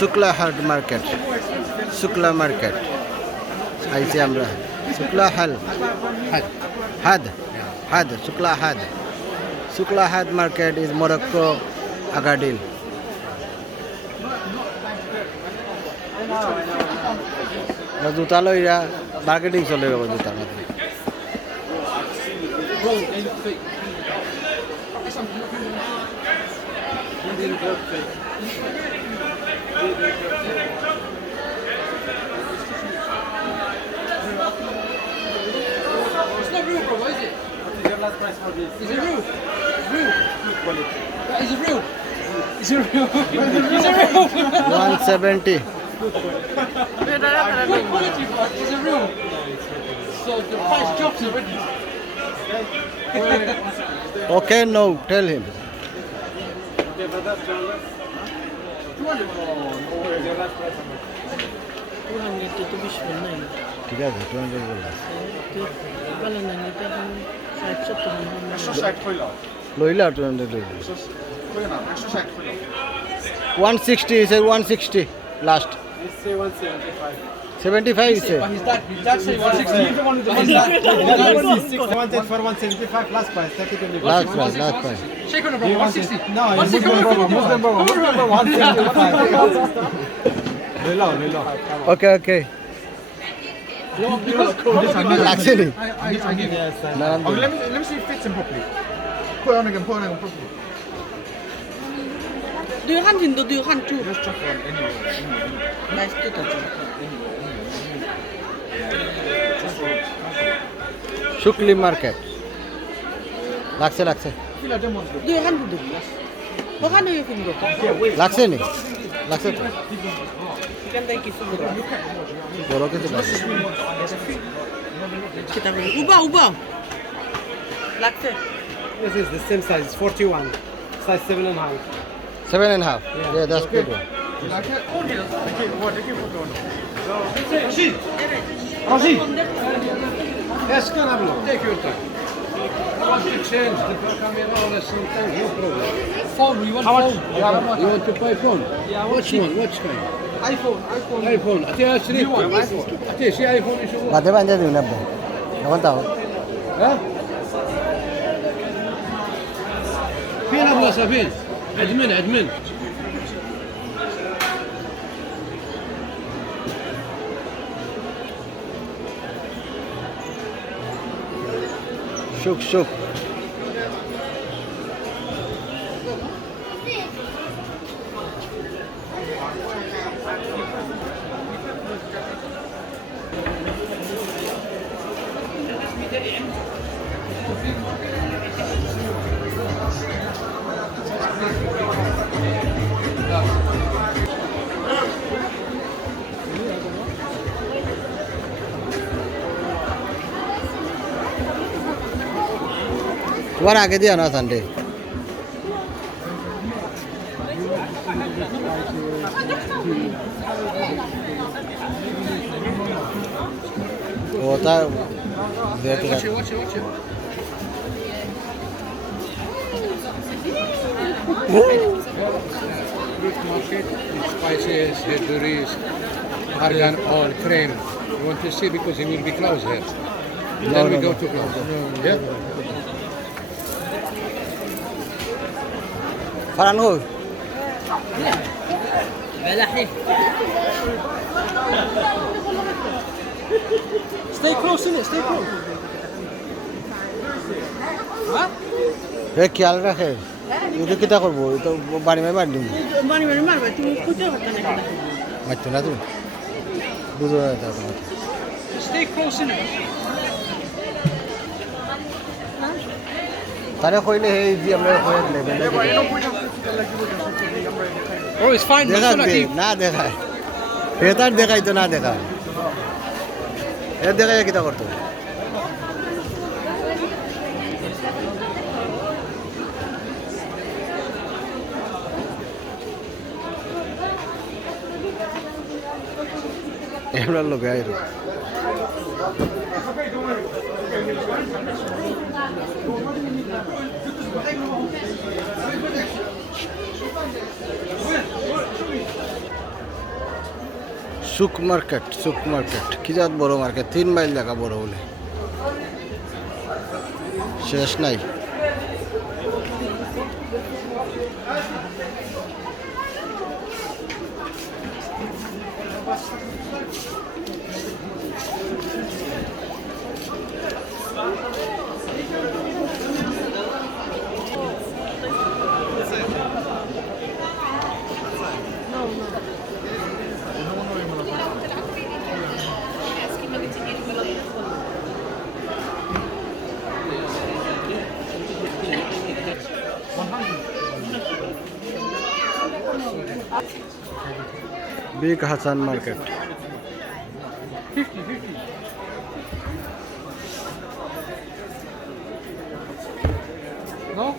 Sukla Hard Market. Sukla Market. আইছি আমরা শুক্লা হাল হাদ হাদ শুক্লা হাদ শুক্লা হাদ মার্কেট ইজ মরক্কো আগাডিল জুতা লইরা মার্কেটিং চলে যাবো জুতার মধ্যে Last price for this. Is it real? Real. Quality. Is it real? Is it real? Is it real? 170 Good quality, but is it real? So the price drops already. okay no tell him Okay, but that's 200. The last price. 200 to be sure nine. ঠিক আছে 200 বললাম Bala na nito ang 160 হইল লইলা 200 লইলা কই না 160 হইল 160 is 160 last let's say 175 75 is that say 160 you want to do wanted for 175 last price 30 last price shake on bro 160 no Muslim bro 165 lelo okay লাগছে নি না let me see if it fits him properly put on again properly Do you hunt do you hunt too? just check one anyway Nice to touch. শুকলি market লাগছে Do you hunt do? What kind do you think? লাগছে নি লাগছে তো Can they give you? বড় কিছু লাগছে Kita uba. Lakse. this is the same size 41 size 7.5 7.5 yeah that's good one Rashid yes can have take your time want to change the camera on sometimes no problem phone we want phone you want to buy phone which one which kind iPhone ati ashri ati shi iPhone issue বাদে বাঁধে দিন না কেমন তাও ها فين ابو سفين ادمن শুক তোমার আগে দিয়ে আনা সানডে ওটা দেখতে watch it Fruit market with spices, hedgeries, argan oil, cream. You want to see because it will be closed here. Then we go to close. Yeah? Farhan হই Malahi. Stay close in it, stay close. What? এ খেয়াল রাখে এটা কিটা করবো তো বাড়ি মাই মার দিব Mani marba tu kuja hota na kita. মারতো না তুমি বুঝো না তা তোমার Stay close in it. তারে কইলে এই যে আমরা কইলে নেবেন Oh, it's fine. দেখা না দেখায় বেতার দেখাই তো না দেখায় এর দেখাই কিটা করতো এমন লোক আইরো সুক মার্কেট কি জাত বড় মার্কেট 3 মাইল জায়গা বড় বলে শেষ নাই Big Hassan Market. 50. No?